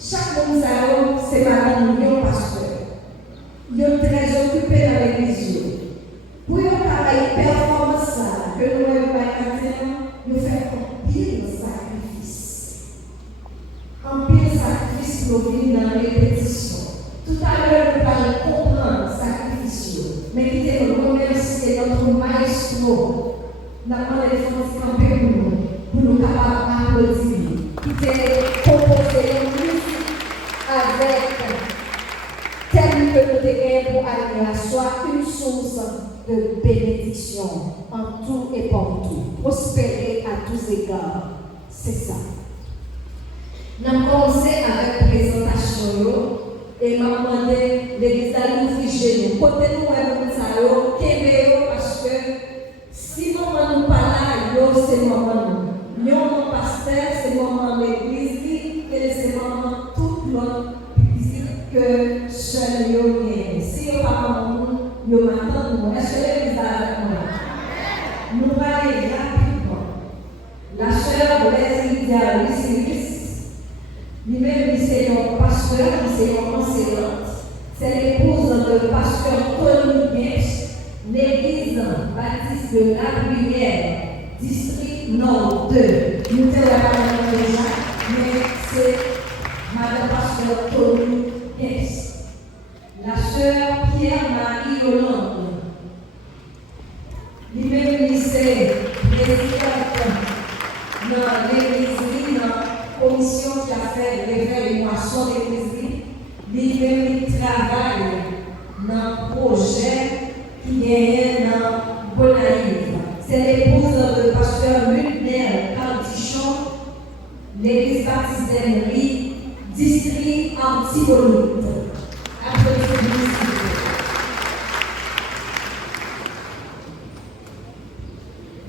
Chaque monde, c'est madame Lyon pasteur. Ils sont très occupés dans l'église. Pour y travailler performance, que nous avons maintenant, nous faisons un pile sacrifice. Un pile sacrifice pour venir dans les répétitions. Tout à l'heure, nous allons comprendre le sacrifice. Mais qui est le remercier notre maestro. Nous avons les fonds campés pour nous capables d'applaudir. Qui est composé de musique avec tel que nous devons pour aller à soi une source de bénédiction en tout et pour tout. Prospérer à tous égards. C'est ça. Nous avons commencé avec la présentation et nous avons demandé l'église à nous figer nous. Côté nous, parce que si nous ne pas là, c'est le moment. Nous, mon pasteur, c'est le moment de l'église et c'est le moment tout l'autre que seul yo gagne. Si yo pas comme yo m'attend, est-ce que l'église avec moi? Nous allons aller rapidement. La sœur Blaise Lydia Lysiris, lui-même c'est un pasteur, c'est une enseignante. C'est l'épouse de pasteur Tony Guest, l'église baptiste de la Bruyère, district Nord 2. Nous ne savons pas déjà, mais c'est Madame Pasteur Tony Guest. La sœur Pierre-Marie Hollande, lui-même lycée, présidente dans l'église, dans la commission qui a fait l'évaluation de l'église, lui-même travaille dans le projet qui est dans Bonaïve. C'est l'épouse de pasteur Mulner Cardichon, l'église baptiste d'Emery, district Antibonite.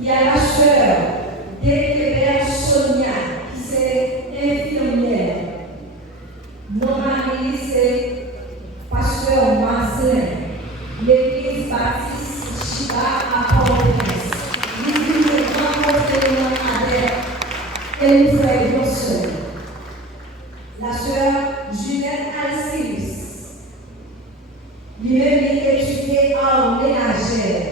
Il y a la sœur Delébert Sonia, qui c'est infirmière. Mon mari, c'est pasteur Marcelin, l'église baptiste Chiba à Port-au-Prince. Nous vivons rencontrer avec et nous faisons sœur. La sœur Juliette Alcius, lui-même étudié en ménagère.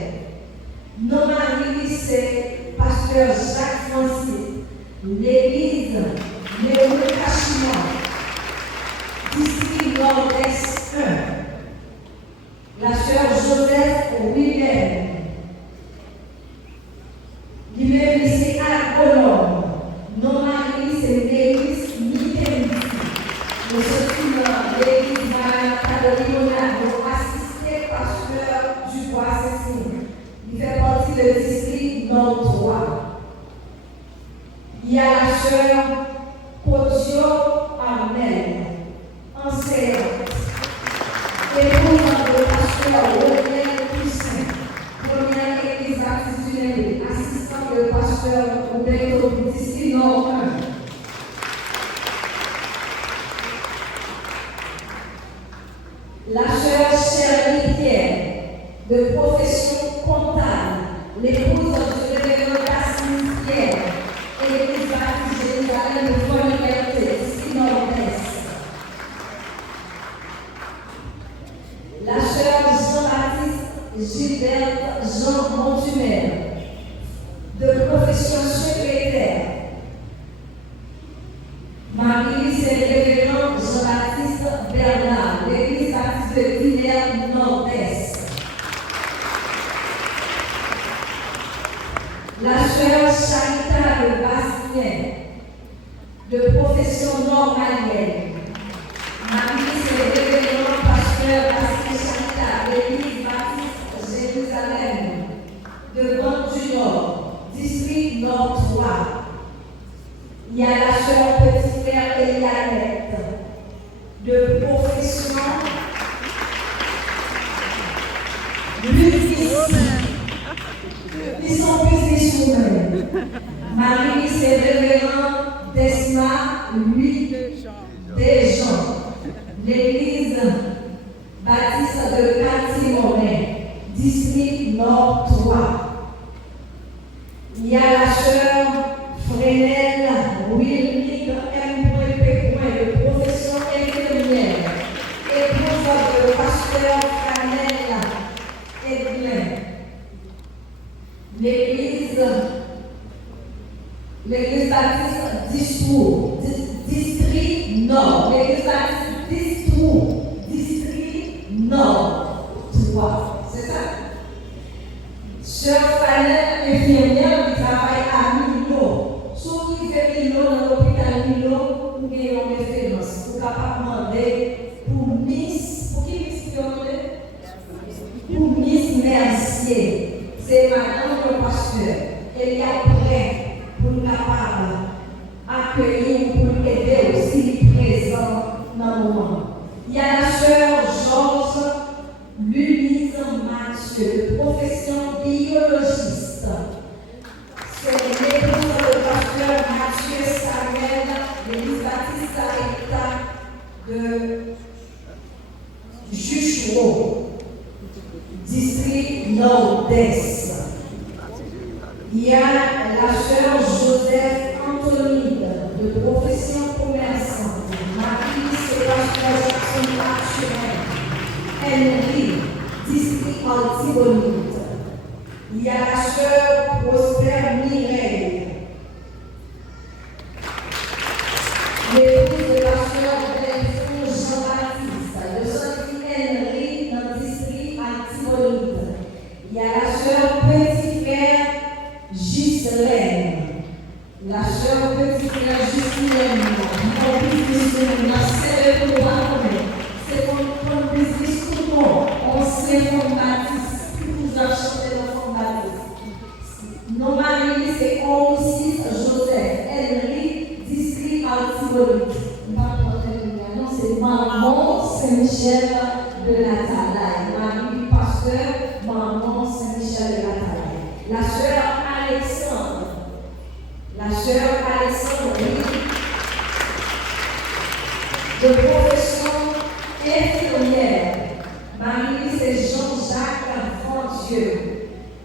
Nos maris, c'est pasteur Jacques Francis, l'église Léon Cachimon, district Nord-Est 1. La sœur Joseph Willem, lui-même c'est agronome. Nos maris, c'est l'église Mitémiti. Nous sommes dans l'église Caroline assisté pasteur Dubois Cécile. Il fait partie du district Nord 3. Il y a la sœur Podio Armel, enseignante. Épouse de pasteur Rodnel Toussaint, première église baptiste du Nébé, assistant de pasteur Roberto du district Nord 1. La sœur Shirley Pierre, de profession comptable, l'épouse du révérend Cassine Pierre et l'église baptiste Jérusalem de Bonne-Liberté, ici Nord-Est. La sœur Jean-Baptiste Gilbert Jean Montumel, de profession secrétaire. Marie, c'est le révérend Jean-Baptiste Bernard, l'église baptiste de Villers Nord-Est. La sœur Charita de Bastien, de profession normalienne. Marie, c'est le révérend pasteur Bastien Charita, l'église baptiste Jérusalem, de Bande du Nord, district Nord 3. Il y a la sœur Petit Frère Elianette, de profession musicien. Ils sont plus sur eux. Marie, c'est révérend Desma, lui, Desjans, l'église baptiste de Catimonet, district Nord 3. Il y a la sœur Fresnel Wilmig M.P. de profession Nord. L'église baptiste district Nord. 3. C'est ça? Sœur Fanel, infirmière, qui travaille à Milo. Si vous vivez Milo dans l'hôpital Milo, vous avez une référence. Vous pouvez demander pour Miss. Pour qui Miss vous demandez? Pour Miss Mercier. C'est madame le pasteur. Elle est prêt pour nous capable accueillir, pour aider aussi présent dans le moment. Il y a la sœur Georges Louise Mathieu, de profession biologiste. C'est l'épouse du pasteur Mathieu Samuel, l'église baptiste à l'État de Juchereau, district nord-est. Il y a la sœur Joseph Antonine, de profession commerçante. Marie Sébastien Jackson Archevêque, Henry, district Altibonite. Il y a la sœur Prosper Mireille, l'épouse de la sœur Delphine Jean-Baptiste, de son Henry, dans le district Altibonite. Il y a la sœur Petit-Frère Ghislaine, la sœur Petit-Frère Ghislaine, c'est comme business tout le monde. On sait formatrice, vous achetez le formatrice. Nos maris, c'est aussi Joseph, Henry, district Altibonite. Non, c'est Maman Saint-Michel de la Talaye. Marie du pasteur, Maman Saint-Michel de la Talaye. La sœur Alexandre. La sœur Alexandre, de profession infirmière. Marie, c'est Jean-Jacques Frontieux,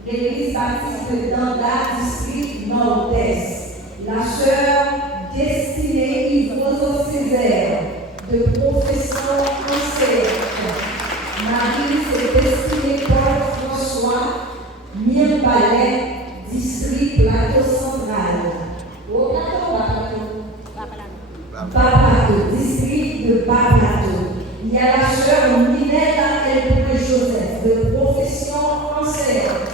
l'église baptiste de Danda, district nord-est. La sœur Destinée Yvonne Césaire, de profession enseignante. Marie, c'est Destinée Paul François, Mirbalet, district Plateau Central. Au Babato, district de Babato. Il y a la sœur Minella Elbré Joseph, de profession enseignante.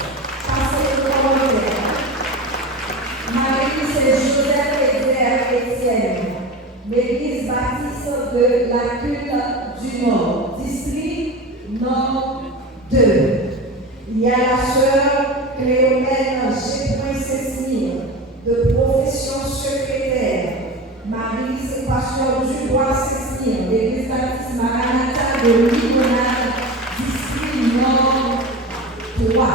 Marie, c'est Joseph Etienne, l'église baptiste de la Culte du Nord, district Nord 2. Il y a la sœur Cléomène G. de profession secrétaire. Marie, c'est pasteur Dubois Cécile, l'église baptiste Maranatha de Limonade, district Nord 3.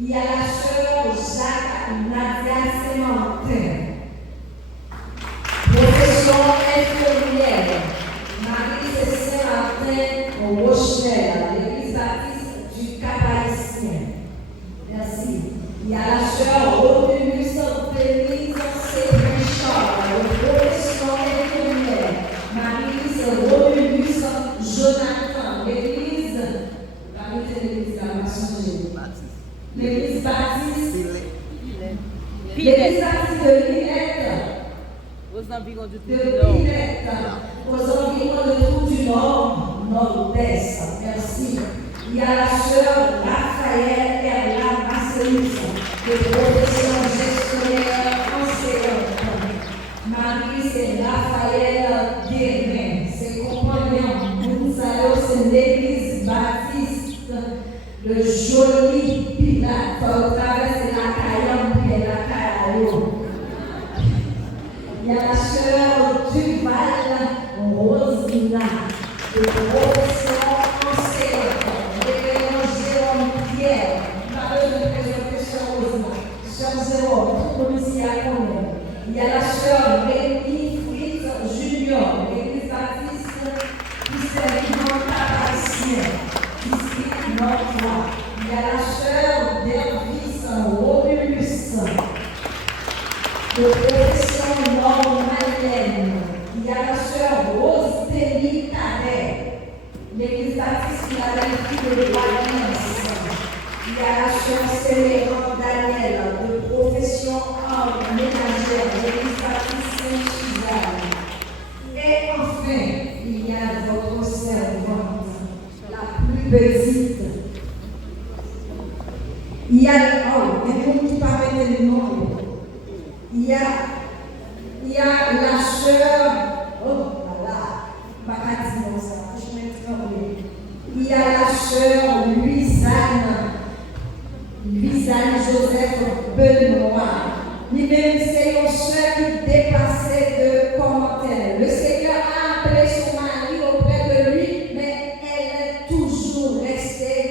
Il y a la sœur Jacques Nadia Sémentin, profession infirmière. Marie, c'est Saint-Martin au Rochelle, l'église baptiste du Cap-Haïtien. Merci. Il y a la sœur Romulus Félix Richard, de profession infirmière. Marie, c'est Romulus Jonathan, l'église l'église baptiste de Lillette, aux environs de Tour du Nord, nord-est. Merci. Il y a la sœur Raphaël Erla Marcelis, de profession gestionnaire enseignante. Marie, c'est Raphaël Guérin, ses compagnons. Nous allons, c'est l'église baptiste de Jolie Pilate, au travers de la Cayenne et la Cayenne. Il y a la sœur Duval Rosina, de profession enseignante. Révérend Jérôme Pierre, pas besoin de présenter sœur Rosina. Sœur Jérôme, tout le monde ici à connaître. Il y a la sœur Rémi Fritz Junior, l'église baptiste qui s'est Haïtien, district Nord 3. Il y a la sœur Dervis Romulus, de profession nord-malienne. Il y a la sœur Rose Témy Cadet, l'église baptiste qui a l'habitude de Valence. Il y a la sœur Célérant Daniel, de profession ménagère, l'église baptiste Saint-Suzanne. petite. Il y a, oh, il y a des gens qui parlent de nom. Il y a la sœur, oh là là, pas qu'à dire ça, je vais trembler. Il y a la sœur Luisane Joseph Benoît. Lui-même, c'est une sœur qui dépassait de commentaires. Le Seigneur a appelé son mari auprès de lui, mais elle est toujours restée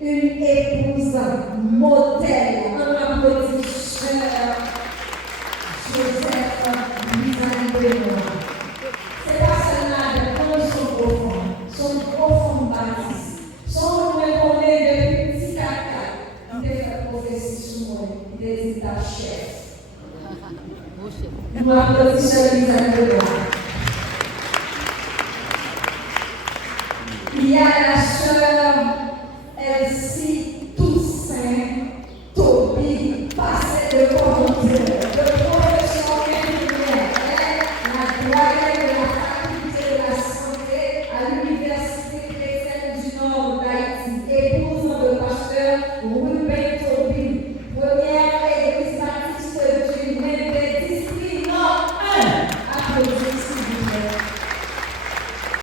une épouse modèle. Un petit sœur Joseph Luisane Benoît. C'est pas seulement des conditions profondes, son profond baptiste. Son reconnaît depuis petit caca. Il a fait prophétie sur moi, il est ta chef. Nous applaudissons Luisane Benoît.